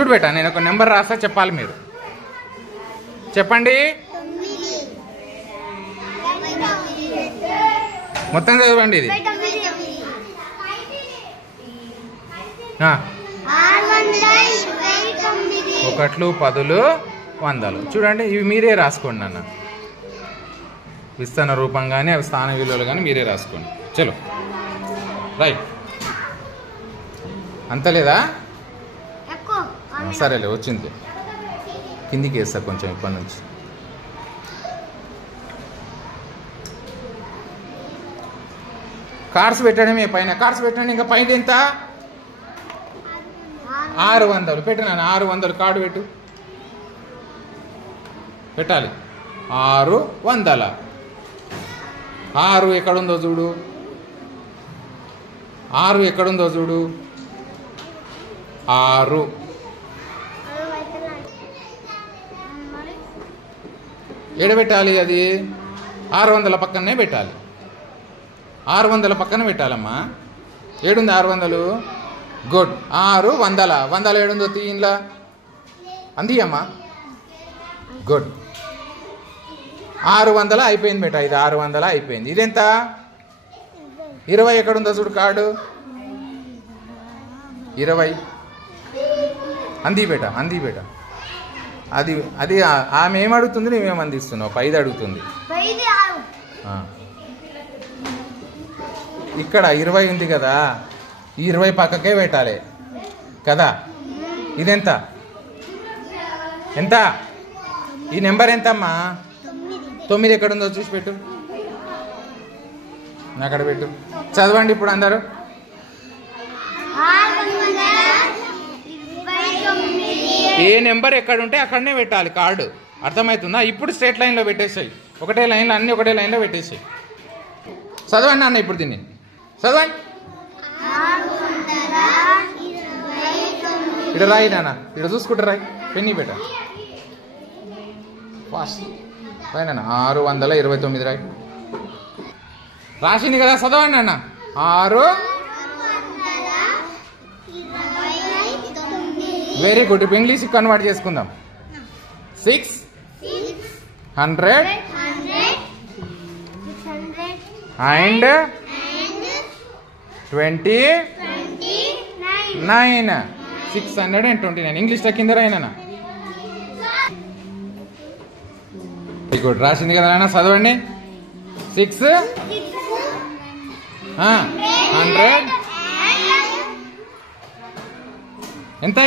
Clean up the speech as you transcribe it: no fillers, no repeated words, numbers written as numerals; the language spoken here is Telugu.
చూడు బేటా, నేను ఒక నెంబర్ రాస్తా, చెప్పాలి మీరు. చెప్పండి, మొత్తం చదవండి. ఇది 1 10 100. చూడండి, ఇవి మీరే రాసుకోండి అన్న. విస్తరణ రూపం కానీ అవి స్థాన విలువలు కానీ మీరే రాసుకోండి. చలో రైట్. అంత లేదా? సరేలే, వచ్చింది. కిందికి వేస్తా కొంచెం ఇప్పటి నుంచి. కార్డ్స్ పెట్టడమే పైన. కార్డ్స్ పెట్టండి. ఇంకా పైన ఎంత? 600 పెట్టినా. 600 కార్డు పెట్టు. పెట్టాలి. 600. 6 ఎక్కడుందో చూడు. 6 ఎక్కడుందో చూడు. 6 ఏడ పెట్టాలి? అది 600 పక్కనే పెట్టాలి. 600 పక్కన పెట్టాలమ్మా. ఏడుంది 600? గుడ్. 600. 100 ఏడుందో తీయంలా అంది అమ్మా. గుడ్. 600 అయిపోయింది బేటా. ఇది 600 అయిపోయింది. ఇదెంత? 20 ఎక్కడుందో చూడు కార్డు. 20 అంది బేటా. అంది బేటా. అది అది ఆమె ఏం అడుగుతుంది, నువ్వేం అందిస్తున్నావు? 5 అడుగుతుంది. ఇక్కడ 20 ఉంది కదా, ఈ 20 పక్కకే పెట్టాలి కదా. ఇదెంత? ఎంత? ఈ నెంబర్ ఎంతమ్మా? 9 ఎక్కడుందో చూసి పెట్టు. అక్కడ పెట్టు. చదవండి ఇప్పుడు అందరూ. ఏ నెంబర్ ఎక్కడుంటే అక్కడనే పెట్టాలి కార్డు. అర్థమవుతుందా? ఇప్పుడు స్ట్రేట్ లైన్లో పెట్టేసాయి. ఒకటే లైన్లో అన్నీ ఒకటే లైన్లో పెట్టేసాయి. చదవండి అన్న ఇప్పుడు దీన్ని. చదవండి. ఇక్కడ రాయి నాన్న. ఇక్కడ చూసుకుంటే రాయి. పెన్నీ పెట్ట ఫాస్ట్ రాయి నాన్న. 629 రాయి. రాసింది కదా, చదవండి అన్న. 6 వెరీ గుడ్. ఇప్పుడు ఇంగ్లీష్ కన్వర్ట్ చేసుకుందాం. 600 and 29. 629. ఇంగ్లీష్లో కింద రాయినా. Very good. రాసింది కదా నాన్న, చదవండి. 600 ఎంత?